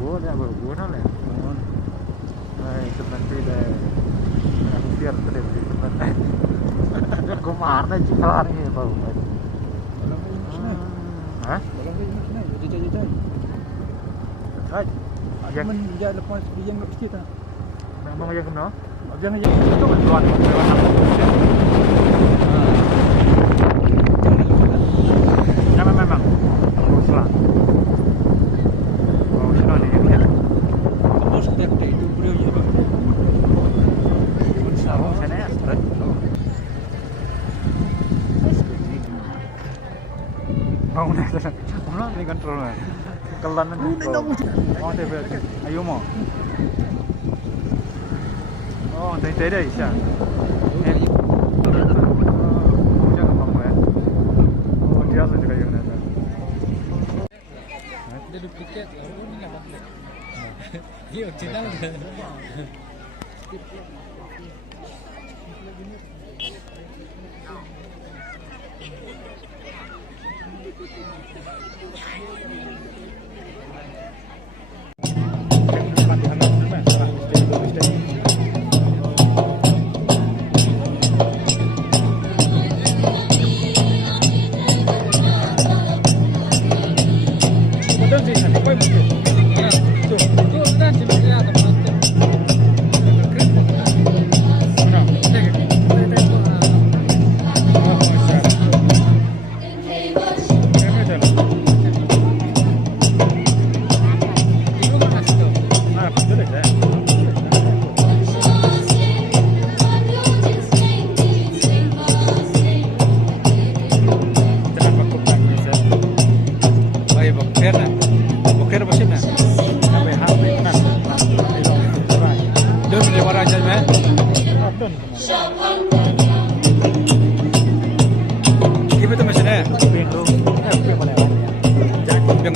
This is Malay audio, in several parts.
berguna lah. Seperti deh, biar terlihat seperti. Dia kemana cikar ni bau? Hah? Jajah. Yang menjadi lepas yang nak pasti tak? Memang yang kena? Jangan yang itu keluar. Memang. Salah. Oh, sana ni ya. Kamu sudah itu beliau je bang. Sama sana ya. Bangun dah. Mana ni kontrol ni? Kelan ni. Oh, tebe. Ayo mo. Oh, tebe dah isya. Jangan mampu ya. Oh, dia saja kaya ni. Dia duplicate, oh ni lah balik. Dia original.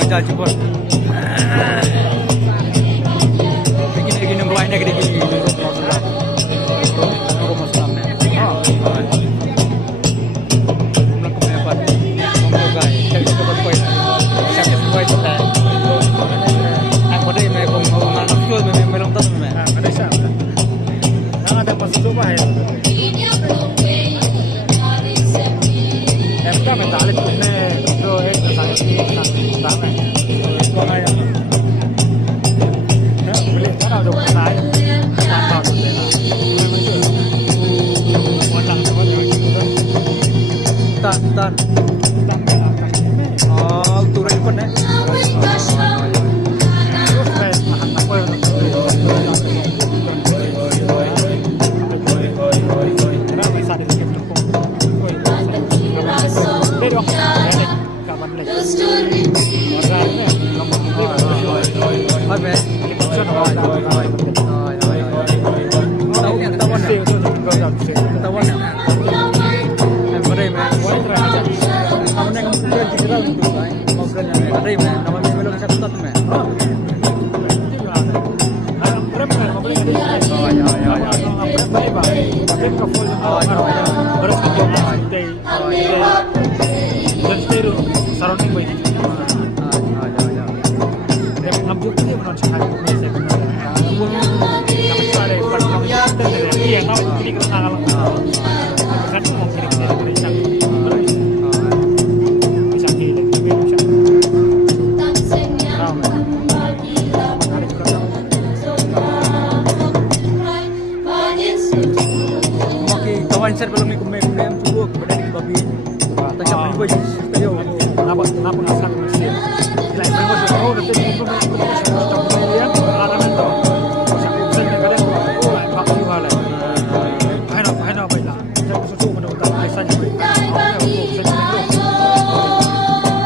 Jaji pun. Begini mulai nak gini. Aku masuk ni. Melakukan apa? Menggunakan cara berpoin. Siapa sesuai tu? Aku dah memang nak jual memang tak memang. Ada siapa? Ada pasal tu bahaya. Kita minta alih ni. Itu sangat. Tan. Oh, turun pun eh. Kawan belum ni kumai cuba kepada ni babi. Tak siapa ni boleh. Tahu apa ngasal mesti. Like mereka semua dah jadi kumai yang alaman tu. Saya kadang apa juga lah. Hai nak baiklah. Saya susu mana utang saya saja.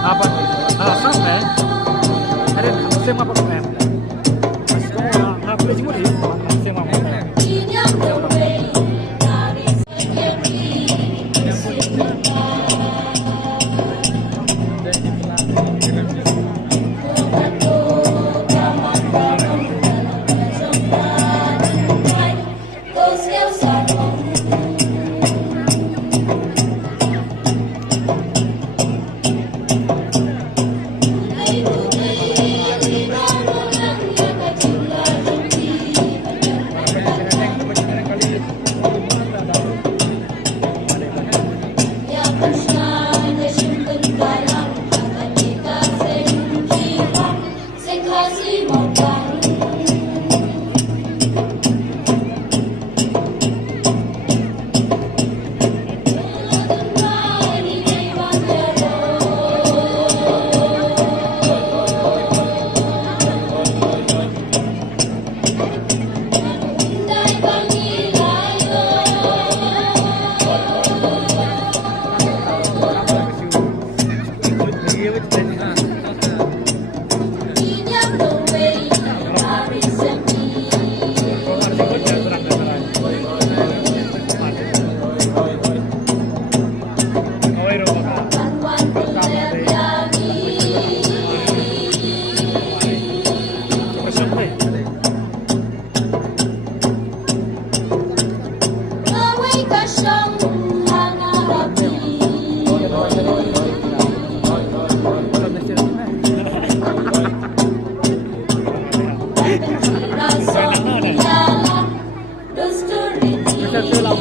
Apa? Sampai. Ada semua apa kumai. Semua apa lagi boleh. Semua kumai.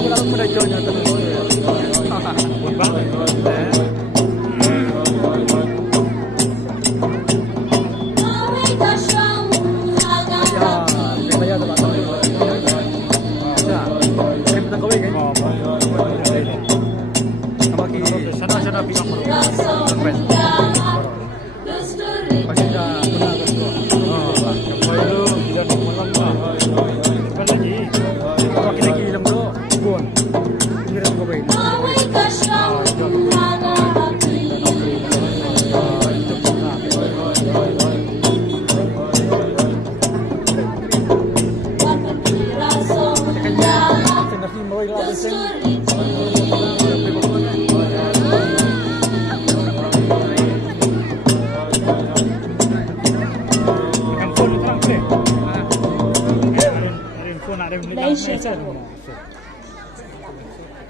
kalau merejonya terus. Buat banget. Sana bilang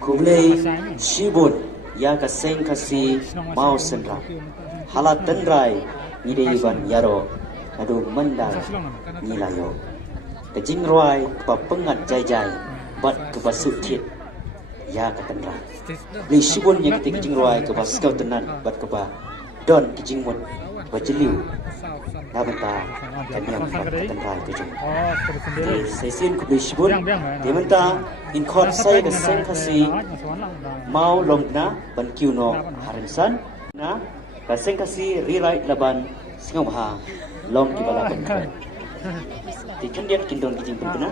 Kumlei Shibun Yaka Senkasi Mau Sendra Halat Tendrai Nideban Yaro Adu Mandang Nilayo Kejing Roy Papengat Jai Bat Kebasukit Yaka Tendra Beli Shibun yang ketik Kejing Roy Kebaskau Tenan Bat Keba Don Kejing Mut Bajeliu Nabenta Kanyam Bat Tendrai Kejing Di sesin Beli Shibun Di menta Inkot saya ke Senkasi Mau longna ban kiuno harinsan na kaseng kasi rilai laban singabaha long di balaban. Di kendian kindon kijing pun kena.